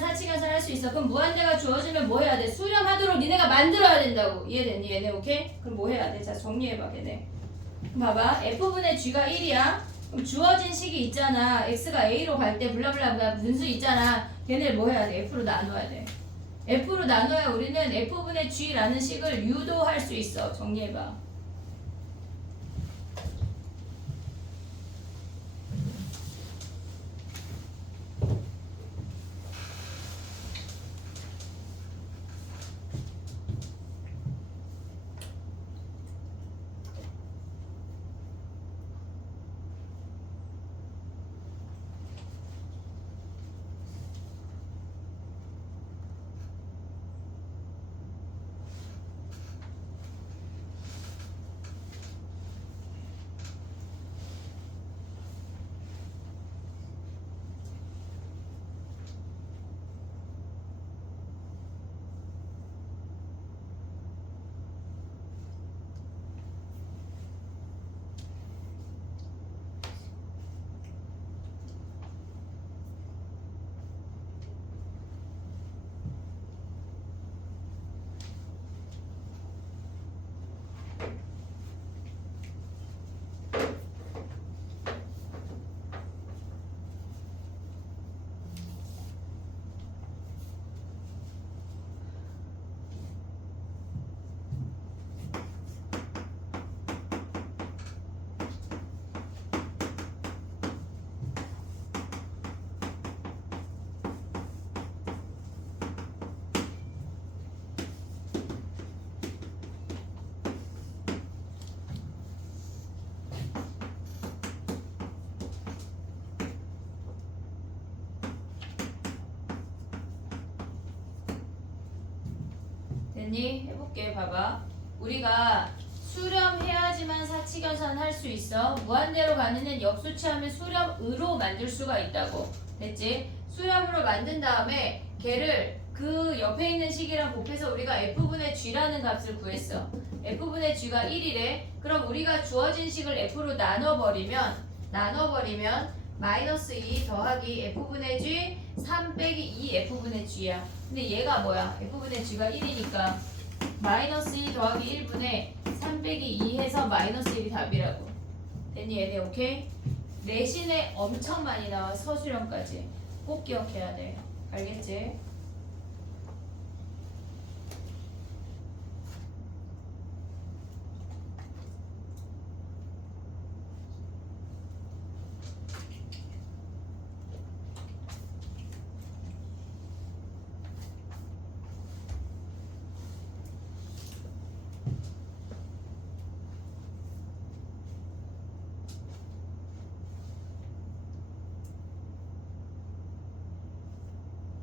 사칙연산 할 수 있어. 그럼 무한대가 주어지면 뭐 해야 돼? 수렴하도록 니네가 만들어야 된다고. 이해됐니 얘네? 오케이? 그럼 뭐 해야 돼? 자 정리해봐 걔네. 그럼 봐봐. f분의 g가 1이야. 그럼 주어진 식이 있잖아. x가 a로 갈 때 블라블라 분수 있잖아. 걔네를 뭐 해야 돼? f로 나눠야 돼. f로 나눠야 우리는 f분의 g라는 식을 유도할 수 있어. 정리해봐. 됐니? 해볼게. 봐봐. 우리가 수렴해야지만 사칙연산 할 수 있어. 무한대로 가는 애는 역수치하면 수렴으로 만들 수가 있다고. 됐지? 수렴으로 만든 다음에 걔를 그 옆에 있는 식이랑 곱해서 우리가 f분의 g라는 값을 구했어. f분의 g가 1이래. 그럼 우리가 주어진 식을 f로 나눠버리면 마이너스 2 더하기 f분의 g 3 빼기 2 f분의 g야. 근데 얘가 뭐야? f분의 g가 1이니까 마이너스 2 더하기 1분의 3 빼기 2 해서 마이너스 1이 답이라고. 됐니 얘네? 오케이? 내신에 엄청 많이 나와. 서술형까지 꼭 기억해야 돼. 알겠지?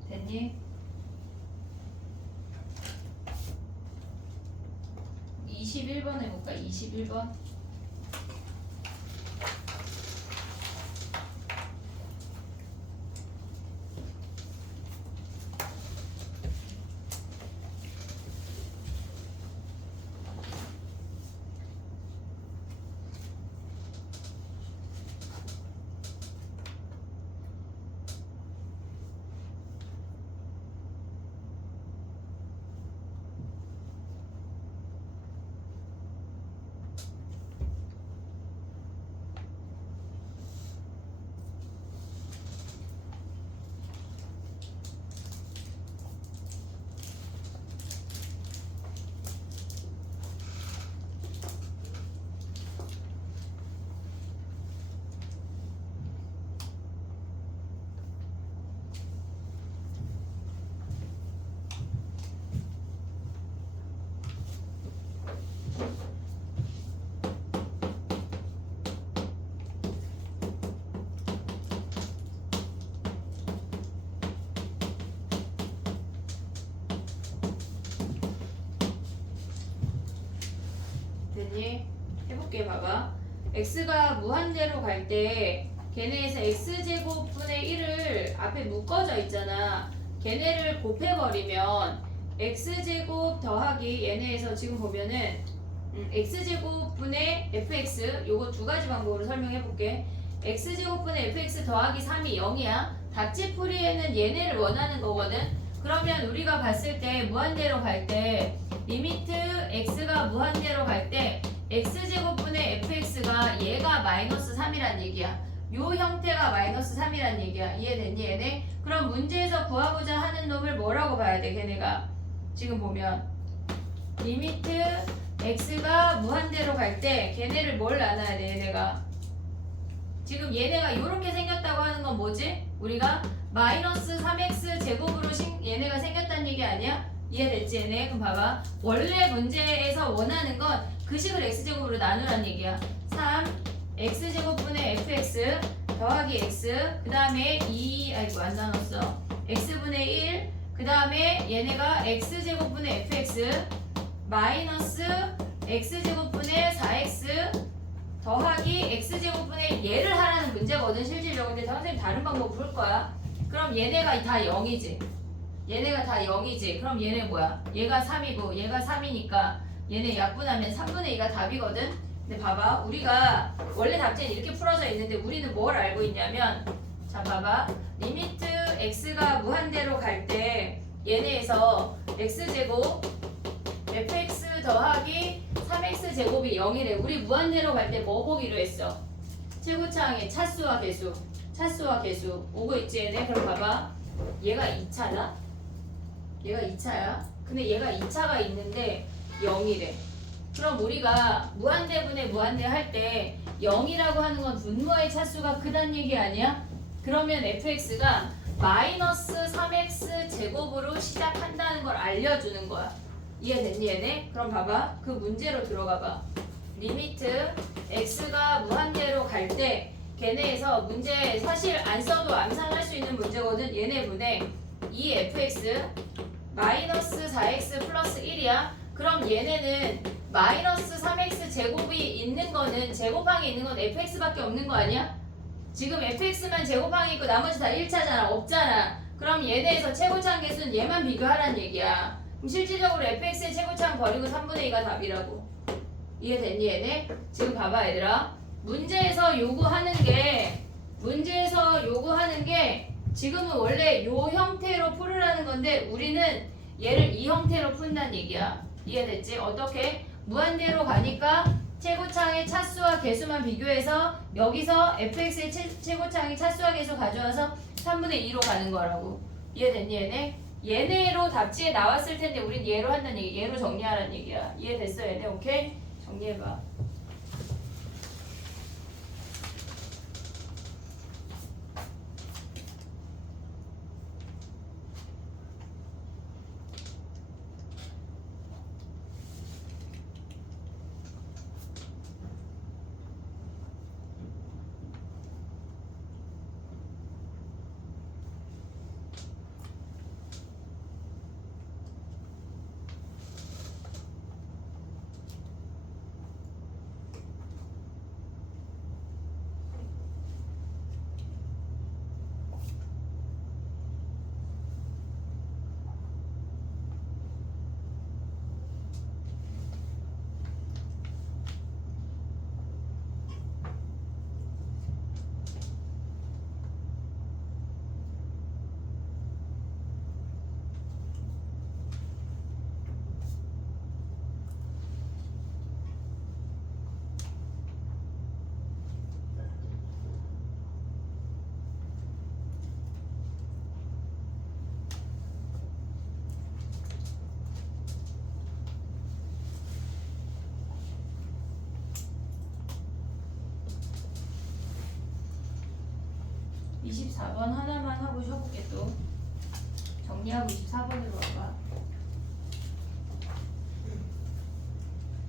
됐니? 21번 해볼까? 21번. 됐니? 해볼게. 봐봐. x가 무한대로 갈 때 걔네에서 x제곱분의 1을 앞에 묶어져 있잖아. 걔네를 곱해버리면 x제곱 더하기 얘네에서 지금 보면은 x제곱분의 fx 요거 두 가지 방법으로 설명해볼게. x제곱분의 fx 더하기 3이 0이야. 답지풀이에는 얘네를 원하는 거거든. 그러면 우리가 봤을 때 무한대로 갈 때 리미트 x가 무한대로 갈 때 x제곱분의 fx가 얘가 마이너스 3이란 얘기야. 요 형태가 마이너스 3이란 얘기야. 이해됐니 얘네? 그럼 문제에서 구하고자 하는 놈을 뭐라고 봐야 돼 걔네가? 지금 보면 리미트 x가 무한대로 갈 때 걔네를 뭘 나눠야 돼 얘네가? 지금 얘네가 이렇게 생겼다고 하는 건 뭐지? 우리가 마이너스 3x 제곱으로 얘네가 생겼다는 얘기 아니야? 이해됐지 얘네? 그럼 봐봐. 원래 문제에서 원하는 건 그 식을 x제곱으로 나누란 얘기야. 3 x제곱분의 fx 더하기 x 그 다음에 2 아이고 안 나눴어. x분의 1 그 다음에 얘네가 x제곱분의 fx 마이너스 x제곱분의 4x 더하기 x제곱분의 얘를 하라는 문제거든 실질적으로. 근데 선생님 다른 방법 볼 거야. 그럼 얘네가 다 0이지. 얘네가 다 0이지. 그럼 얘네 뭐야? 얘가 3이고 얘가 3이니까 얘네 약분하면 3분의 2가 답이거든. 근데 봐봐. 우리가 원래 답지는 이렇게 풀어져 있는데 우리는 뭘 알고 있냐면 자 봐봐. 리미트 x가 무한대로 갈 때 얘네에서 x제곱 fx 더하기 3x제곱이 0이래. 우리 무한대로 갈 때 뭐 보기로 했어? 최고차항의 차수와 개수. 차수와 개수. 오고 있지 얘네? 그럼 봐봐. 얘가 2차다? 얘가 2차야? 근데 얘가 2차가 있는데 0이래. 그럼 우리가 무한대분의 무한대 할 때 0이라고 하는 건 분모의 차수가 크단 얘기 아니야? 그러면 fx가 마이너스 3x 제곱으로 시작한다는 걸 알려주는 거야. 이해됐니 얘네? 그럼 봐봐. 그 문제로 들어가 봐. 리미트 x가 무한대로 갈 때 걔네에서 문제 사실 안 써도 암산할 수 있는 문제거든. 얘네 분의 2fx 마이너스 4x 플러스 1이야. 그럼 얘네는 마이너스 3x 제곱이 있는 거는 제곱항이 있는 건 fx밖에 없는 거 아니야? 지금 fx만 제곱항이 있고 나머지 다 1차잖아. 없잖아. 그럼 얘네에서 최고차항 개수는 얘만 비교하라는 얘기야. 그럼 실질적으로 fx의 최고차항 버리고 3분의 2가 답이라고. 이해됐니 얘네? 지금 봐봐 얘들아. 문제에서 요구하는 게 지금은 원래 요 형태로 풀으라는 건데 우리는 얘를 이 형태로 푼다는 얘기야. 이해됐지? 어떻게? 무한대로 가니까 최고차항의 차수와 개수만 비교해서 여기서 fx의 최고차항의 차수와 개수 가져와서 3분의 2로 가는 거라고. 이해됐니 얘네? 얘네로 답지에 나왔을 텐데 우린 얘로 한다는 얘기. 얘로 정리하라는 얘기야. 이해됐어 얘네? 오케이? 정리해봐. (24번) 하나만 하고 쉬어볼게. 또 정리하고 24번으로 와봐.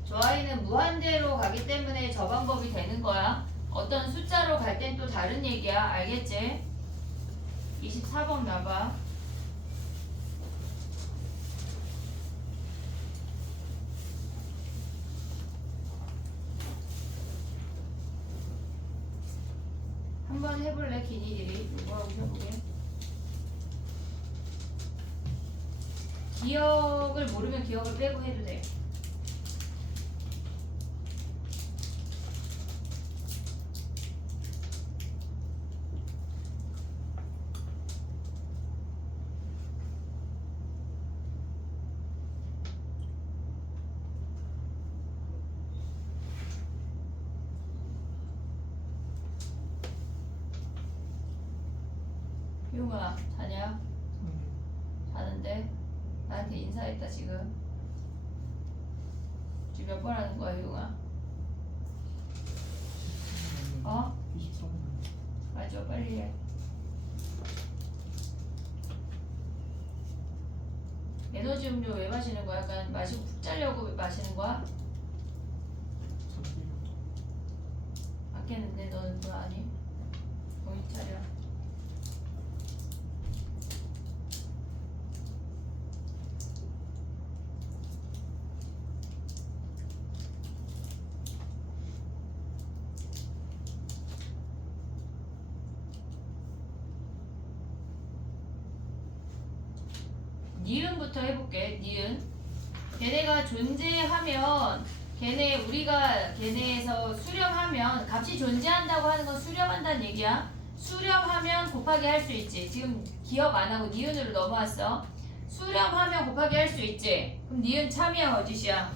저 아이는 무한대로 가기 때문에 저 방법이 되는 거야. 어떤 숫자로 갈 땐 또 다른 얘기야. 알겠지? 24번 봐봐. 한번 해볼래? 기니들이 뭐라고 해보게. 기억을 모르면 기억을 빼고 해도 돼. 효용아 자냐? 자는데? 나한테 인사했다 지금. 지금 몇 번 하는 거야 효용아? 어? 23분. 맞아 빨리 해. 에너지 음료 왜 마시는 거야? 약간 마시고 푹 자려고 마시는 거야? 맞겠는데 너는 뭐 아니? 정신 차려. 니은부터 해볼게. 니은. 걔네가 존재하면 우리가 걔네에서 수렴하면 값이 존재한다고 하는 건 수렴한다는 얘기야. 수렴하면 곱하기 할 수 있지. 지금 기억 안 하고 니은으로 넘어왔어. 수렴하면 곱하기 할 수 있지. 그럼 니은 참이야 거짓이야?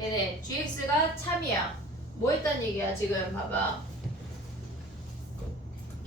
얘네 gx가 참이야. 뭐 했단 얘기야 지금 봐봐.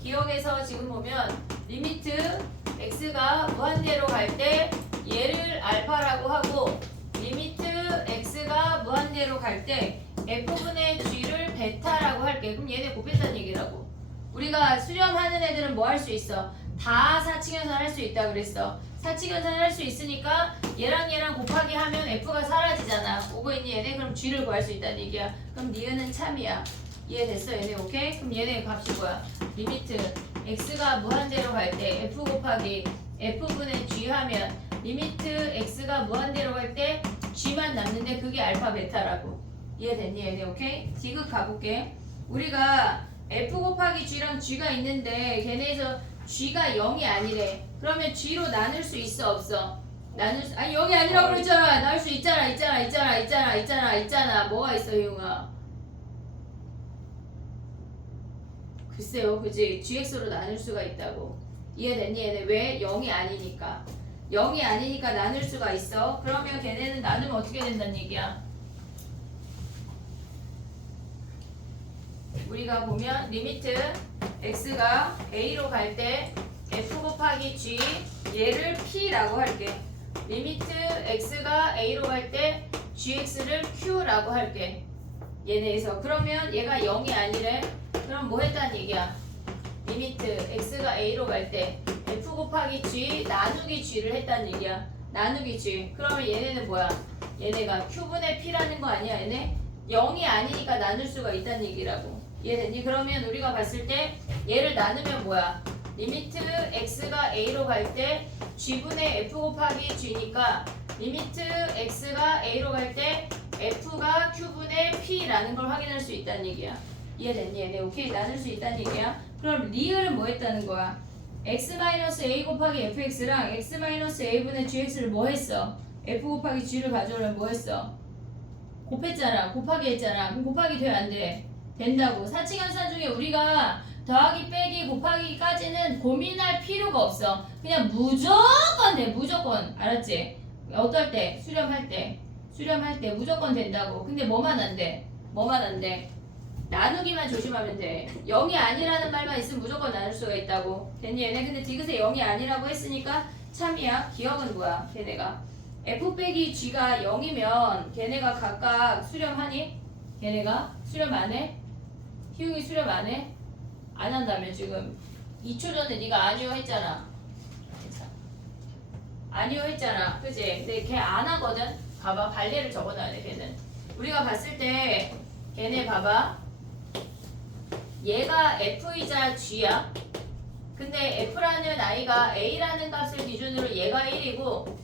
기억에서 지금 보면 리미트 x가 무한대로 갈 때 얘를 알파라고 하고 리미트 x가 무한대로 갈 때 f분의 g를 베타라고 할게. 그럼 얘네 곱했다는 얘기라고. 우리가 수렴하는 애들은 뭐 할 수 있어? 다 사칙연산 할 수 있다 그랬어. 사칙연산 할 수 있으니까 얘랑 곱하기 하면 f가 사라지잖아. 오고 있니 얘네? 그럼 g를 구할 수 있다는 얘기야. 그럼 니은은 참이야. 이해됐어 얘네? 오케이? 그럼 얘네 값이 뭐야? 리미트 x가 무한대로 갈 때 f 곱하기 f분의 g 하면 리미트 x가 무한대로 갈 때 g만 남는데 그게 알파 베타라고. 이해됐니 얘네? 오케이? 디귿 가볼게. 우리가 f 곱하기 g랑 g가 있는데 걔네에서 g가 0이 아니래. 그러면 g로 나눌 수 있어 없어? 나눌 수 아니 0이 아니라고 그랬잖아. 나눌 수 있잖아. 있잖아. 뭐가 있어 희웅아? 글쎄요, 그지? gx로 나눌 수가 있다고. 이해됐니? 얘네 왜? 0이 아니니까. 0이 아니니까 나눌 수가 있어. 그러면 걔네는 나누면 어떻게 된다는 얘기야? 우리가 보면 리미트 x가 a로 갈 때 f 곱하기 g 얘를 p라고 할게. 리미트 x가 a로 갈 때 gx를 q라고 할게. 얘네에서 그러면 얘가 0이 아니래. 그럼 뭐 했다는 얘기야? 리미트 x가 a로 갈 때 f 곱하기 g 나누기 g를 했다는 얘기야. 나누기 g. 그러면 얘네는 뭐야? 얘네가 q분의 p라는 거 아니야 얘네? 0이 아니니까 나눌 수가 있다는 얘기라고. 이해됐니? 그러면 우리가 봤을 때 얘를 나누면 뭐야? 리미트 x가 a로 갈 때 g분의 f 곱하기 g니까 리미트 x가 a로 갈 때 f가 q분의 p라는 걸 확인할 수 있다는 얘기야. 이해됐니? 얘네 오케이 나눌 수 있다는 얘기야. 그럼 리을은 뭐 했다는 거야? x-a 곱하기 fx랑 x-a분의 gx를 뭐 했어? f 곱하기 g를 가져오려면 뭐 했어? 곱했잖아. 곱하기 했잖아. 그럼 곱하기 돼 안 돼? 된다고. 사칙연산 중에 우리가 더하기 빼기 곱하기까지는 고민할 필요가 없어. 그냥 무조건 돼. 무조건. 알았지? 어떨 때? 수렴할 때 무조건 된다고. 근데 뭐만 안 돼? 나누기만 조심하면 돼. 0이 아니라는 말만 있으면 무조건 나눌 수가 있다고. 됐니 얘네? 근데 디귿에 0이 아니라고 했으니까 참이야. 기억은 뭐야? 걔네가 f 빼기 g가 0이면 걔네가 각각 수렴하니? 걔네가 수렴 안 해? 희웅이 수렴 안 해? 안 한다며 지금 2초 전에 네가 아니요 했잖아. 아니요 했잖아. 그치? 근데 걔 안 하거든? 봐봐. 발레를 적어놔야 돼 걔는. 우리가 봤을 때 걔네 봐봐. 얘가 f이자 g야. 근데 f라는 i가 a라는 값을 기준으로 얘가 1이고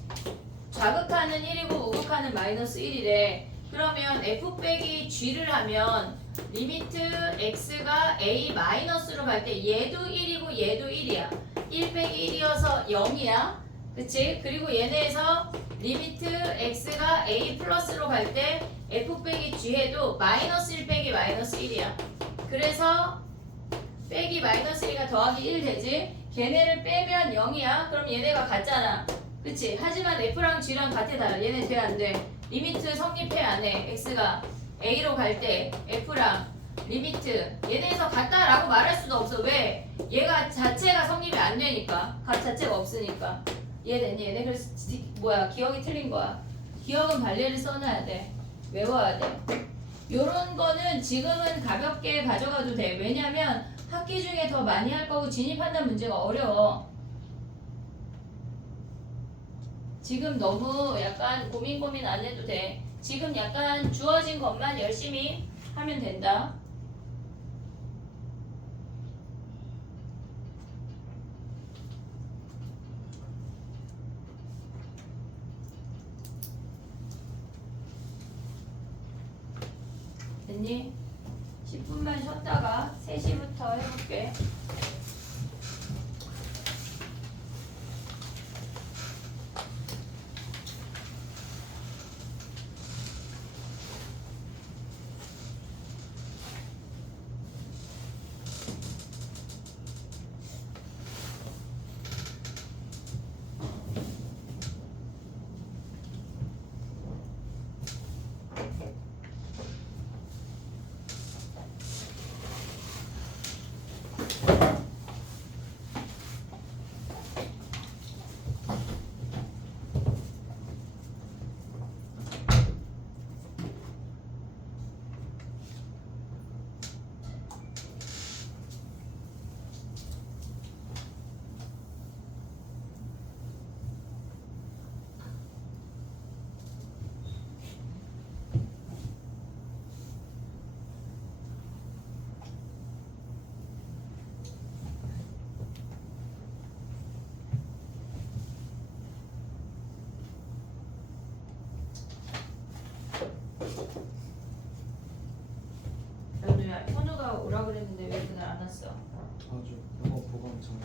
좌극하는 1이고 우극하는 마이너스 1이래. 그러면 f 빼기 g를 하면 리미트 x가 a 마이너스로 갈 때 얘도 1이고 얘도 1이야. 1 빼기 1이어서 0이야. 그치? 그리고 얘네에서 리미트 x가 a 플러스로 갈 때 f 빼기 g에도 마이너스 1 빼기 마이너스 1이야. 그래서 빼기 마이너스 1가 더하기 1 되지? 걔네를 빼면 0이야. 그럼 얘네가 같잖아. 그치? 하지만 f랑 g랑 같아 달라. 얘네 돼 안 돼? 리미트 성립해 안 해? x가 a로 갈 때 f랑 리미트 얘네에서 같다라고 말할 수도 없어. 왜? 얘가 자체가 성립이 안 되니까. 값 자체가 없으니까. 얘네 그래서 기억이 틀린 거야. 기억은 발레를 써놔야 돼. 외워야 돼. 요런 거는 지금은 가볍게 가져가도 돼. 왜냐면 학기 중에 더 많이 할 거고 진입 판단 문제가 어려워. 지금 너무 약간 고민 안 해도 돼. 지금 약간 주어진 것만 열심히 하면 된다. 됐니? 10분만 쉬었다가 3시부터 해볼게. 현우야, 현우가 오라 그랬는데 왜 그날 안 왔어? 맞아. 영어 보강 장